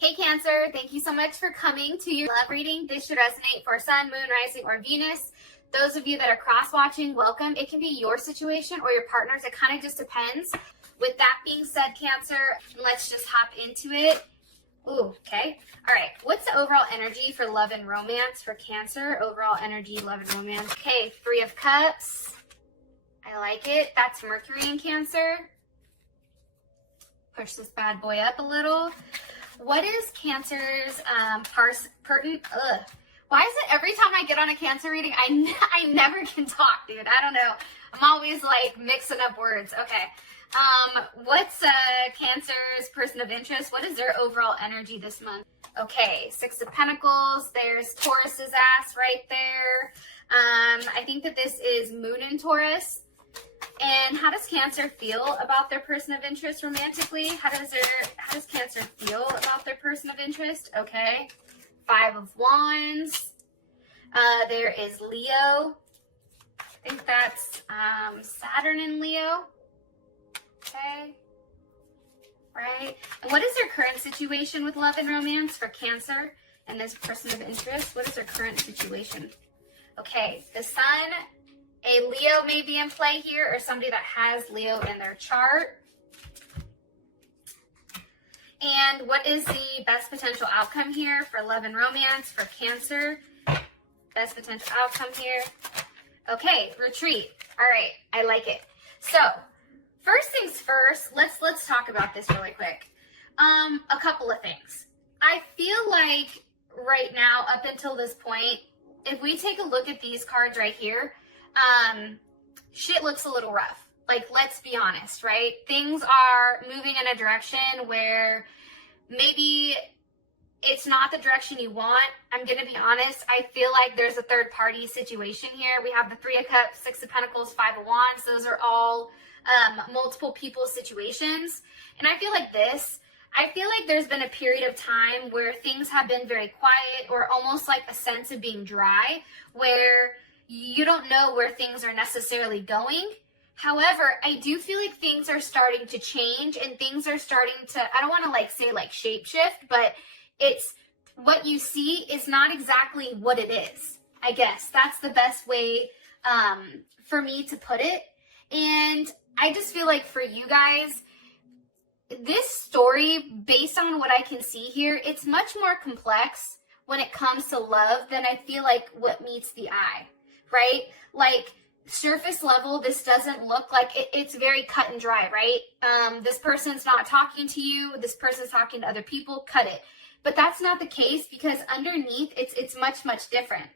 Hey Cancer, thank you so much for coming to your love reading. This should resonate for Sun, Moon, Rising, or Venus. Those of you that are cross-watching, welcome. It can be your situation or your partner's. It kind of just depends. With that being said, Cancer, let's just hop into it. Ooh, okay. All right. What's the overall energy for love and romance for Cancer? Overall energy, love and romance. Okay, Three of Cups. I like it. That's Mercury in Cancer. Push this bad boy up a little. What is Cancer's Why is it every time I get on a Cancer reading, I never can talk, dude? I don't know. I'm always like mixing up words. Okay. What's Cancer's person of interest? What is their overall energy this month? Okay, Six of Pentacles. There's Taurus's ass right there. I think that this is Moon in Taurus. And how does Cancer feel about their person of interest romantically? How does Cancer feel about their person of interest? Okay. Five of Wands. There is Leo. I think that's Saturn in Leo. Okay. Right. And what is their current situation with love and romance for Cancer and this person of interest? What is their current situation? Okay. The Sun. A Leo may be in play here, or somebody that has Leo in their chart. And what is the best potential outcome here for love and romance for Cancer? Best potential outcome here. Okay, retreat. All right, I like it. So, first things first, let's talk about this really quick. A couple of things. I feel like right now, up until this point, if we take a look at these cards right here, shit looks a little rough. Like, let's be honest, right? Things are moving in a direction where maybe it's not the direction you want. I'm going to be honest. I feel like there's a third party situation here. We have the Three of Cups, Six of Pentacles, Five of Wands. Those are all multiple people situations. And I feel like there's been a period of time where things have been very quiet, or almost like a sense of being dry, where you don't know where things are necessarily going. However, I do feel like things are starting to change, and things are starting to, I don't want to like say like shape shift, but it's what you see is not exactly what it is. I guess that's the best way for me to put it. And I just feel like for you guys, this story, based on what I can see here, it's much more complex when it comes to love than I feel like what meets the eye. Right? Like, surface level, this doesn't look like it's very cut and dry, right? This person's not talking to you. This person's talking to other people. Cut it. But that's not the case, because underneath, it's much, much different,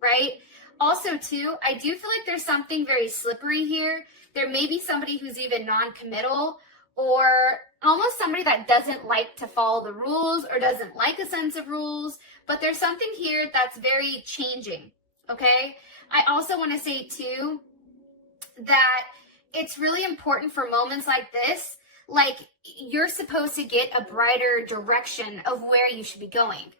right? Also, too, I do feel like there's something very slippery here. There may be somebody who's even non-committal, or almost somebody that doesn't like to follow the rules or doesn't like a sense of rules. But there's something here that's very changing, okay? I also want to say, too, that it's really important for moments like this. Like, you're supposed to get a brighter direction of where you should be going.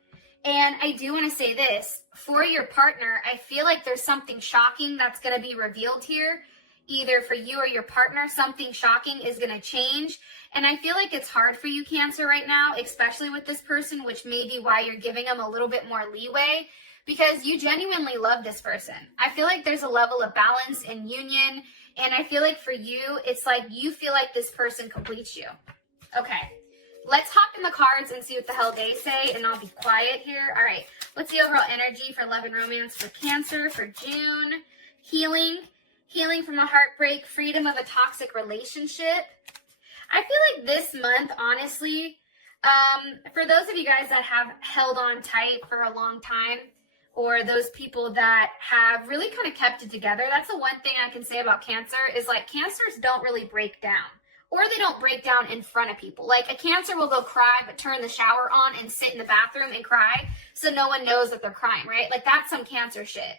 And I do want to say this. For your partner, I feel like there's something shocking that's going to be revealed here. Either for you or your partner, something shocking is going to change. And I feel like it's hard for you, Cancer, right now, especially with this person, which may be why you're giving them a little bit more leeway. Because you genuinely love this person. I feel like there's a level of balance and union. And I feel like for you, it's like you feel like this person completes you. Okay. Let's hop in the cards and see what the hell they say. And I'll be quiet here. All right. What's the overall energy for love and romance for Cancer for June? Healing. Healing from a heartbreak. Freedom of a toxic relationship. I feel like this month, honestly, for those of you guys that have held on tight for a long time, or those people that have really kind of kept it together, that's the one thing I can say about Cancer, is like Cancers don't really break down, or they don't break down in front of people. Like, a Cancer will go cry, but turn the shower on and sit in the bathroom and cry so no one knows that they're crying, right? Like, that's some Cancer shit.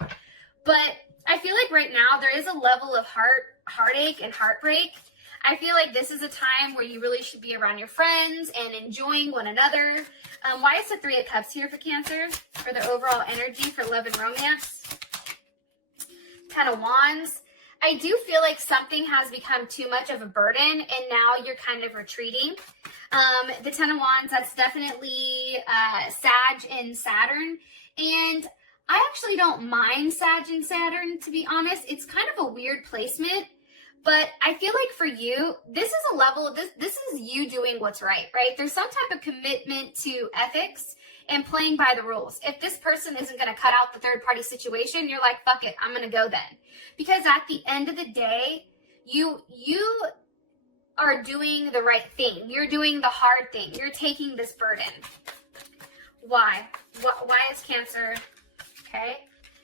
But I feel like right now there is a level of heartache and heartbreak. I feel like this is a time where you really should be around your friends and enjoying one another. Why is the Three of Cups here for Cancer? For the overall energy for love and romance? Ten of Wands. I do feel like something has become too much of a burden and now you're kind of retreating. The Ten of Wands, that's definitely Sag and Saturn. And I actually don't mind Sag and Saturn, to be honest. It's kind of a weird placement. But I feel like for you, this is a level, this is you doing what's right? There's some type of commitment to ethics and playing by the rules. If this person isn't going to cut out the third party situation, you're like, fuck it, I'm going to go then. Because at the end of the day, you are doing the right thing. You're doing the hard thing. You're taking this burden. Why? Why is Cancer? Okay.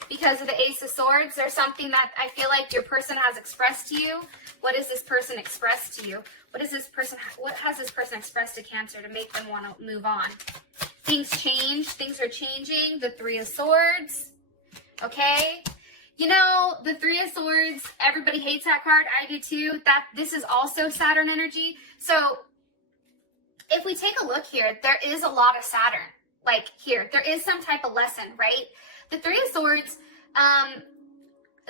Because of the Ace of Swords, there's something that I feel like your person has expressed to you. What has this person expressed to you? What has this person expressed to Cancer to make them want to move on? Things change. Things are changing. The Three of Swords. Okay. You know, the Three of Swords, everybody hates that card. I do too. This is also Saturn energy. So if we take a look here, there is a lot of Saturn. Like here, there is some type of lesson, right? The Three of Swords,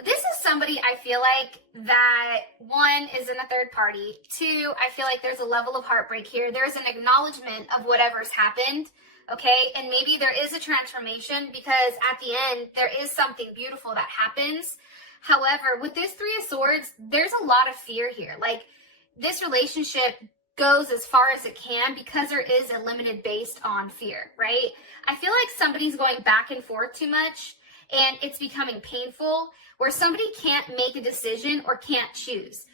this is somebody I feel like that, one, is in a third party. Two, I feel like there's a level of heartbreak here. There's an acknowledgement of whatever's happened, okay? And maybe there is a transformation because at the end, there is something beautiful that happens. However, with this Three of Swords, there's a lot of fear here. Like, this relationship goes as far as it can because there is a limited based on fear, right? I feel like somebody's going back and forth too much and it's becoming painful where somebody can't make a decision or can't choose.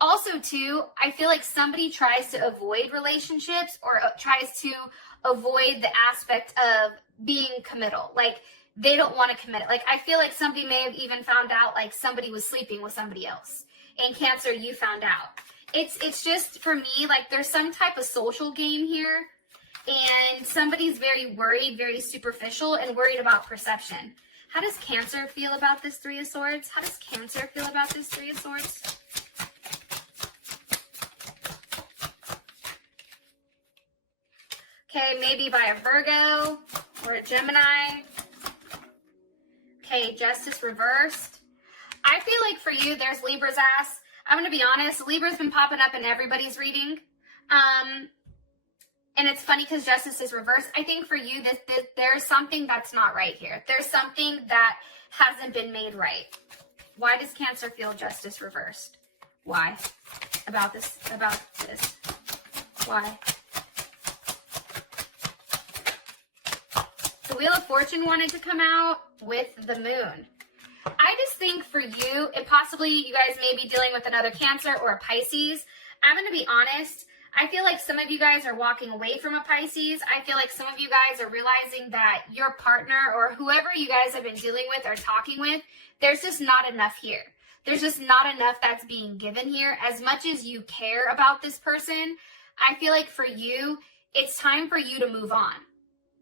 Also, too, I feel like somebody tries to avoid relationships or tries to avoid the aspect of being committal. Like, they don't want to commit. Like, I feel like somebody may have even found out like somebody was sleeping with somebody else. And Cancer, you found out. It's just, for me, like there's some type of social game here and somebody's very worried, very superficial and worried about perception. How does Cancer feel about this Three of Swords? How does Cancer feel about this Three of Swords? Okay, maybe by a Virgo or a Gemini. Okay, Justice reversed. I feel like for you, there's Libra's ass. I'm going to be honest, Libra's been popping up in everybody's reading. And it's funny because Justice is reversed. I think for you, there's something that's not right here. There's something that hasn't been made right. Why does Cancer feel Justice reversed? Why? About this. Why? The Wheel of Fortune wanted to come out with the Moon. I just think for you, and possibly you guys may be dealing with another Cancer or a Pisces. I'm going to be honest. I feel like some of you guys are walking away from a Pisces. I feel like some of you guys are realizing that your partner or whoever you guys have been dealing with or talking with, there's just not enough here. There's just not enough that's being given here. As much as you care about this person, I feel like for you, it's time for you to move on.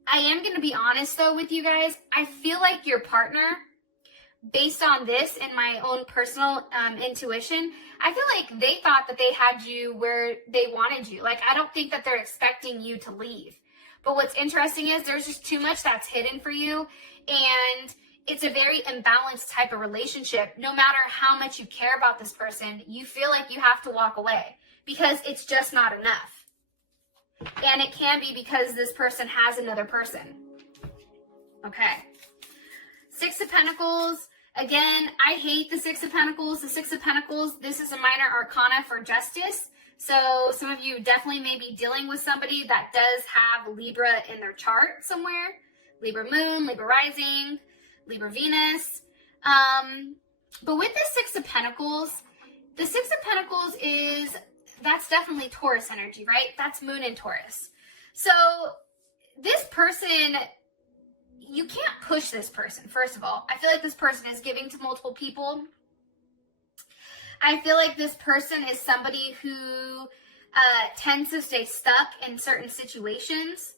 I am going to be honest though with you guys. I feel like your partner, based on this and my own personal intuition, I feel like they thought that they had you where they wanted you. Like, I don't think that they're expecting you to leave. But what's interesting is there's just too much that's hidden for you. And it's a very imbalanced type of relationship. No matter how much you care about this person, you feel like you have to walk away because it's just not enough. And it can be because this person has another person. Okay. Six of Pentacles. Again, I hate the Six of Pentacles. The Six of Pentacles, this is a minor arcana for justice. So some of you definitely may be dealing with somebody that does have Libra in their chart somewhere. Libra Moon, Libra Rising, Libra Venus. But with the Six of Pentacles, the Six of Pentacles that's definitely Taurus energy, right? That's Moon in Taurus. So this person, you can't push this person, first of all. I feel like this person is giving to multiple people. I feel like this person is somebody who tends to stay stuck in certain situations.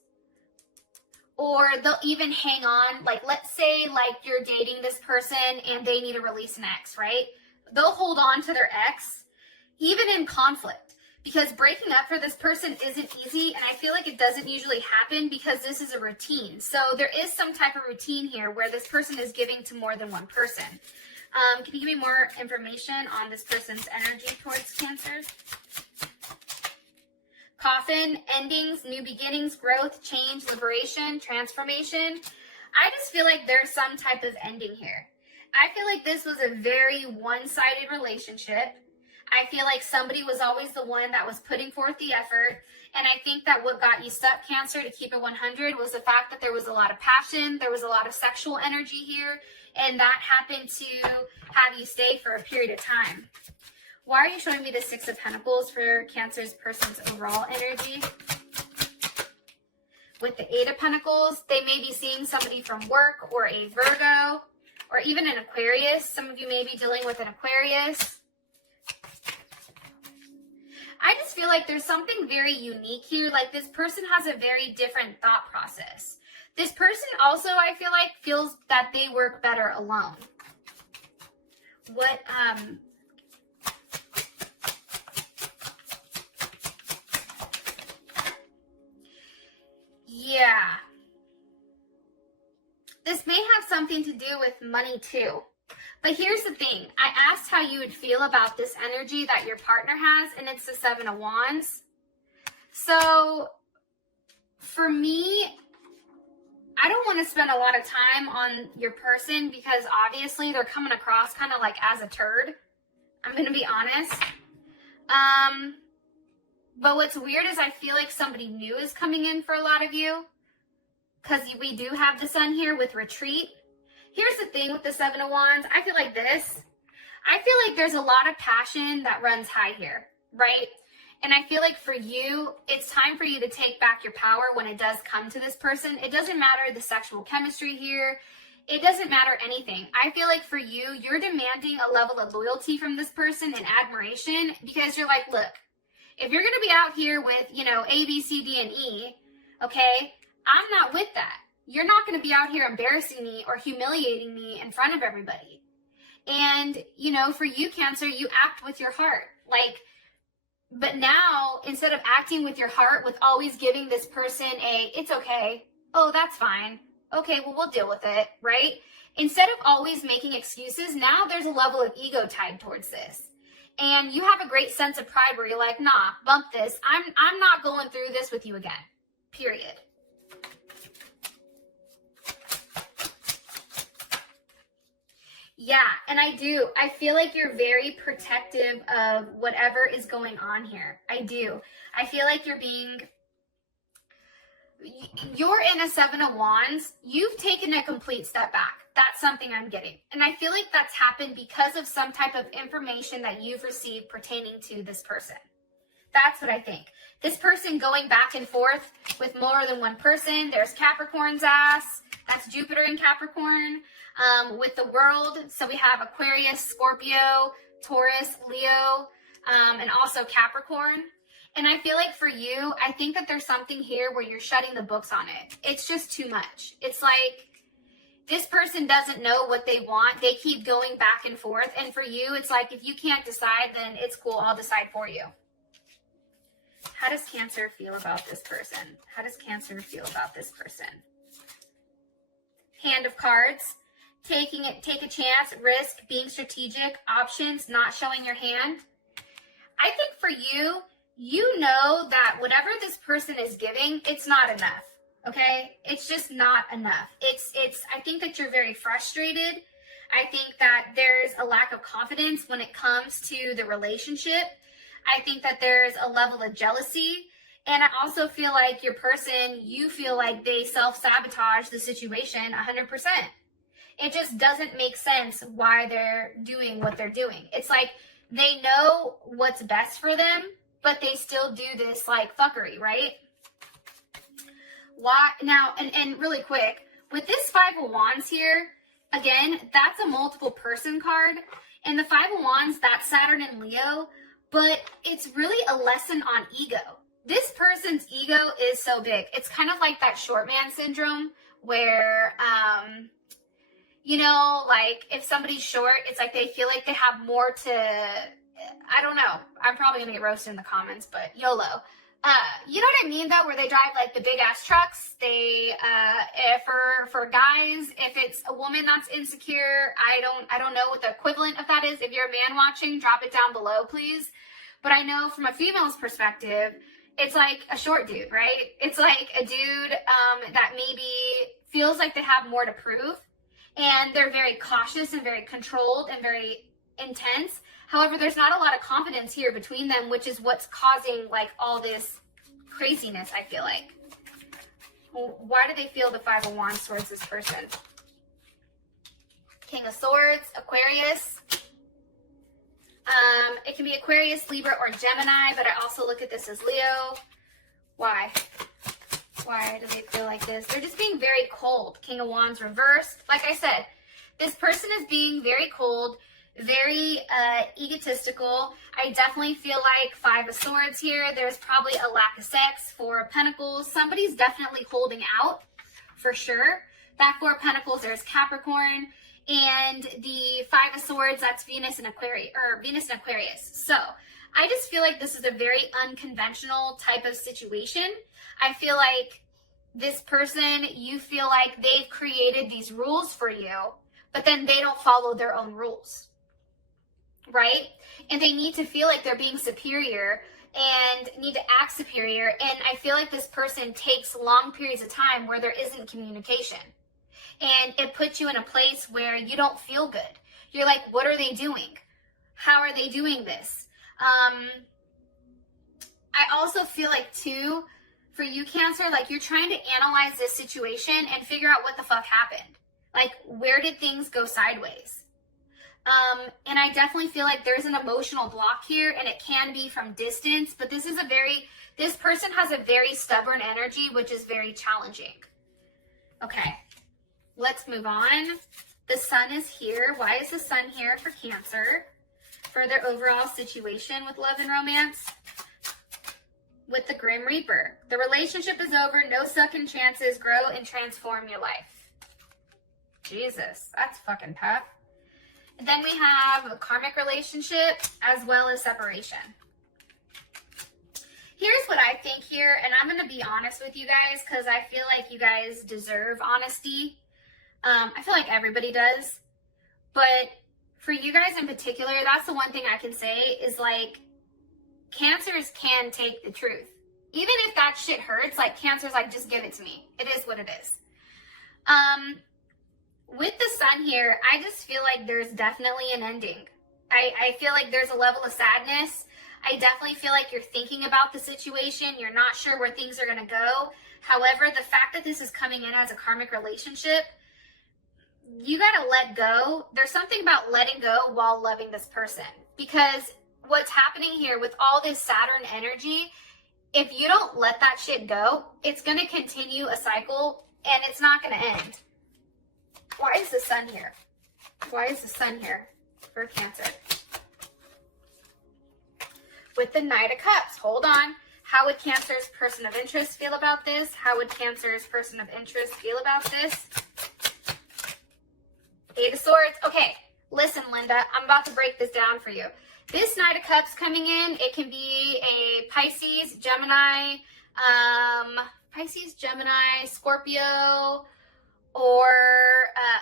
Or they'll even hang on. Like, let's say, like, you're dating this person and they need to release an ex, right? They'll hold on to their ex, even in conflict. Because breaking up for this person isn't easy, and I feel like it doesn't usually happen because this is a routine. So there is some type of routine here where this person is giving to more than one person. Can you give me more information on this person's energy towards Cancer? Coffin, endings, new beginnings, growth, change, liberation, transformation. I just feel like there's some type of ending here. I feel like this was a very one-sided relationship. I feel like somebody was always the one that was putting forth the effort. And I think that what got you stuck, Cancer, to keep it 100 was the fact that there was a lot of passion. There was a lot of sexual energy here. And that happened to have you stay for a period of time. Why are you showing me the Six of Pentacles for Cancer's person's overall energy? With the Eight of Pentacles, they may be seeing somebody from work or a Virgo or even an Aquarius. Some of you may be dealing with an Aquarius. I just feel like there's something very unique here. Like this person has a very different thought process. This person also, I feel like, feels that they work better alone. Yeah. This may have something to do with money too. But here's the thing. I asked how you would feel about this energy that your partner has, and it's the Seven of Wands. So, for me, I don't want to spend a lot of time on your person because obviously they're coming across kind of like as a turd. I'm going to be honest. But what's weird is I feel like somebody new is coming in for a lot of you because we do have the Sun here with retreat. Here's the thing with the Seven of Wands. I feel like this. I feel like there's a lot of passion that runs high here, right? And I feel like for you, it's time for you to take back your power when it does come to this person. It doesn't matter the sexual chemistry here. It doesn't matter anything. I feel like for you, you're demanding a level of loyalty from this person and admiration because you're like, look, if you're going to be out here with, you know, A, B, C, D, and E, okay, I'm not with that. You're not going to be out here embarrassing me or humiliating me in front of everybody. And, you know, for you, Cancer, you act with your heart. Like, but now, instead of acting with your heart, with always giving this person it's okay, oh, that's fine, okay, well, we'll deal with it, right? Instead of always making excuses, now there's a level of ego tied towards this. And you have a great sense of pride where you're like, nah, bump this. I'm not going through this with you again, period. Yeah, and I do. I feel like you're very protective of whatever is going on here. I do. I feel like you're in a Seven of Wands. You've taken a complete step back. That's something I'm getting. And I feel like that's happened because of some type of information that you've received pertaining to this person. That's what I think. This person going back and forth with more than one person. There's Capricorn's ass. That's Jupiter in Capricorn. With the world, so we have Aquarius, Scorpio, Taurus, Leo, and also Capricorn. And I feel like for you, I think that there's something here where you're shutting the books on it. It's just too much. It's like this person doesn't know what they want. They keep going back and forth. And for you, it's like if you can't decide, then it's cool. I'll decide for you. How does Cancer feel about this person? How does Cancer feel about this person? Hand of Cards. Take a chance, risk, being strategic, options, not showing your hand. I think for you, you know that whatever this person is giving, it's not enough, okay? It's just not enough. I think that you're very frustrated. I think that there's a lack of confidence when it comes to the relationship. I think that there's a level of jealousy. And I also feel like your person, you feel like they self-sabotage the situation 100%. It just doesn't make sense why they're doing what they're doing. It's like they know what's best for them, but they still do this like fuckery, right? Why now? And really quick, with this Five of Wands here, again, that's a multiple person card. And the Five of Wands, that's Saturn and Leo, but it's really a lesson on ego. This person's ego is so big. It's kind of like that short man syndrome where, you know, like if somebody's short, it's like they feel like they have more to, I don't know. I'm probably going to get roasted in the comments, but YOLO. You know what I mean though, where they drive like the big ass trucks. They, for guys, if it's a woman that's insecure, I don't know what the equivalent of that is. If you're a man watching, drop it down below, please. But I know from a female's perspective, it's like a short dude, right? It's like a dude that maybe feels like they have more to prove, and they're very cautious and very controlled and very intense. However, there's not a lot of confidence here between them, which is what's causing like all this craziness, I feel like. Why do they feel the Five of Wands towards this person? King of Swords, Aquarius. It can be Aquarius, Libra, or Gemini, but I also look at this as Leo. Why? Why do they feel like this? They're just being very cold. King of Wands reversed. Like I said, this person is being very cold, very egotistical. I definitely feel like Five of Swords here. There's probably a lack of sex. Four of Pentacles. Somebody's definitely holding out for sure. That Four of Pentacles, there's Capricorn. And the Five of Swords, that's Venus and Aquarius, or Venus and Aquarius. So I just feel like this is a very unconventional type of situation. I feel like this person, you feel like they've created these rules for you, but then they don't follow their own rules, right? And they need to feel like they're being superior and need to act superior. And I feel like this person takes long periods of time where there isn't communication. And it puts you in a place where you don't feel good. You're like, what are they doing? How are they doing this? I also feel like too, for you Cancer, like you're trying to analyze this situation and figure out what the fuck happened. Like, where did things go sideways? And I definitely feel like there's an emotional block here, and it can be from distance, but this person has a very stubborn energy, which is very challenging. Okay. Let's move on. The sun is here. Why is the sun here for Cancer? For their overall situation with love and romance. With the Grim Reaper. The relationship is over. No second chances. Grow and transform your life. Jesus, that's fucking tough. And then we have a karmic relationship as well as separation. Here's what I think here, and I'm going to be honest with you guys because I feel like you guys deserve honesty. I feel like everybody does, but for you guys in particular, that's the one thing I can say is like, Cancers can take the truth. Even if that shit hurts, like Cancer's like, just give it to me. It is what it is. With the sun here, I just feel like there's definitely an ending. I feel like there's a level of sadness. I definitely feel like you're thinking about the situation. You're not sure where things are going to go. However, the fact that this is coming in as a karmic relationship, you got to let go. There's something about letting go while loving this person, because what's happening here with all this Saturn energy, if you don't let that shit go, it's going to continue a cycle and it's not going to end. Why is the sun here? Why is the sun here for Cancer? With the Knight of Cups, hold on. How would Cancer's person of interest feel about this? How would Cancer's person of interest feel about this? Eight of Swords. Okay, listen, Linda, I'm about to break this down for you. This Knight of Cups coming in, it can be a Pisces, Gemini, Scorpio, or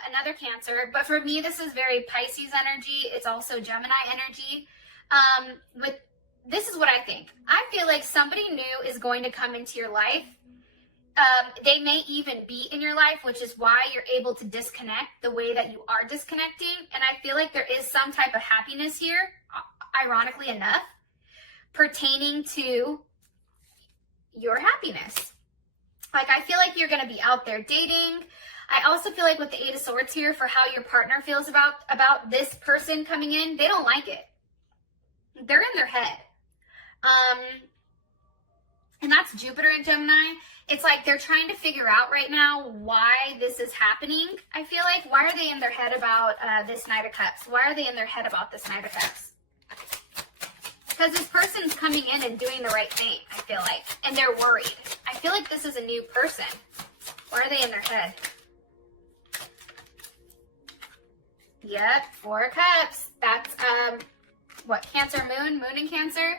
another Cancer. But for me, this is very Pisces energy. It's also Gemini energy. This is what I think. I feel like somebody new is going to come into your life. They may even be in your life, which is why you're able to disconnect the way that you are disconnecting. And I feel like there is some type of happiness here, ironically enough, pertaining to your happiness. Like, I feel like you're going to be out there dating. I also feel like with the Eight of Swords here, for how your partner feels about this person coming in, they don't like it. They're in their head. And that's Jupiter and Gemini. It's like they're trying to figure out right now why this is happening. I feel like, why are they in their head about this Knight of Cups? Why are they in their head about this Knight of Cups? Because this person's coming in and doing the right thing, I feel like. And they're worried. I feel like this is a new person. Why are they in their head? Yep, Four of Cups. That's, what, Cancer moon? Moon in Cancer?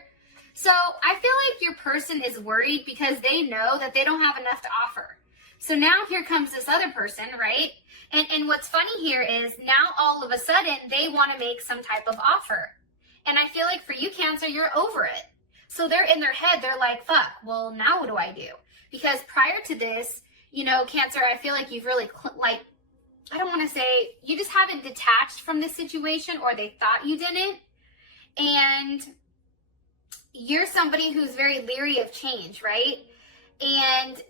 So I feel like your person is worried because they know that they don't have enough to offer. So now here comes this other person, right? And what's funny here is now all of a sudden they want to make some type of offer. And I feel like for you, Cancer, you're over it. So they're in their head, they're like, fuck, well, now what do I do? Because prior to this, you know, Cancer, I feel like you've really, I don't want to say, you just haven't detached from this situation, or they thought you didn't. And you're somebody who's very leery of change, right? And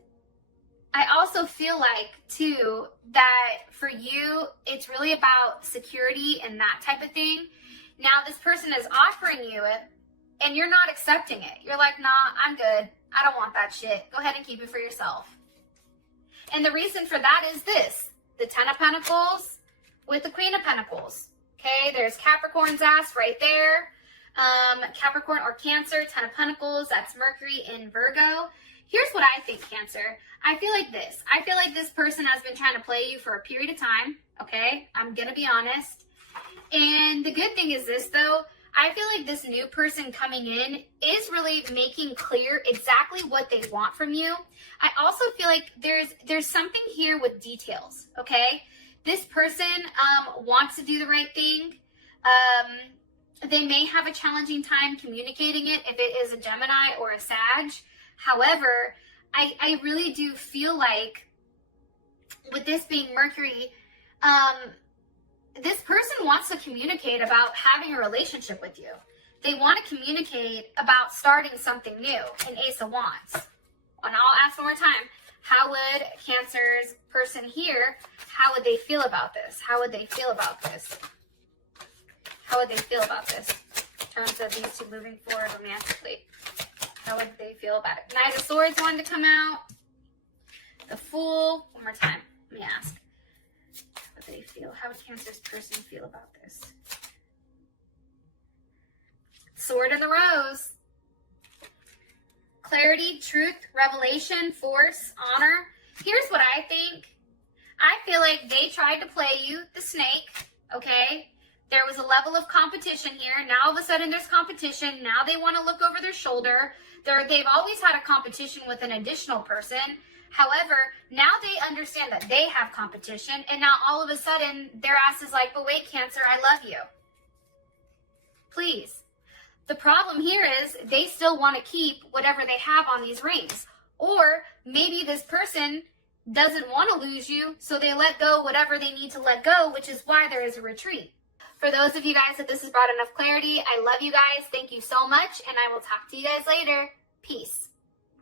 I also feel like, too, that for you, it's really about security and that type of thing. Now, this person is offering you it, and you're not accepting it. You're like, nah, I'm good. I don't want that shit. Go ahead and keep it for yourself. And the reason for that is this. The Ten of Pentacles with the Queen of Pentacles. Okay, there's Capricorn's ass right there. Capricorn or Cancer, Ten of Pentacles, that's Mercury in Virgo. Here's what I think, Cancer. I feel like this. I feel like this person has been trying to play you for a period of time, okay? I'm going to be honest. And the good thing is this, though. I feel like this new person coming in is really making clear exactly what they want from you. I also feel like there's something here with details, okay? This person wants to do the right thing. They may have a challenging time communicating it if it is a Gemini or a Sag. However, I really do feel like with this being Mercury, this person wants to communicate about having a relationship with you. They want to communicate about starting something new, an Ace of Wands. And I'll ask one more time, how would Cancer's person here, how would they feel about this? How would they feel about this? How would they feel about this in terms of these two moving forward romantically? How would they feel about it? Knight of Swords wanted to come out. The Fool. One more time. Let me ask. How would they feel? How would Cancer's person feel about this? Sword in the Rose. Clarity, truth, revelation, force, honor. Here's what I think. I feel like they tried to play you, the snake, okay? There was a level of competition here. Now all of a sudden there's competition. Now they want to look over their shoulder. They've always had a competition with an additional person. However, now they understand that they have competition. And now all of a sudden their ass is like, but wait, Cancer, I love you. Please. The problem here is they still want to keep whatever they have on these rings. Or maybe this person doesn't want to lose you, so they let go whatever they need to let go, which is why there is a retreat. For those of you guys that this has brought enough clarity, I love you guys. Thank you so much, and I will talk to you guys later. Peace.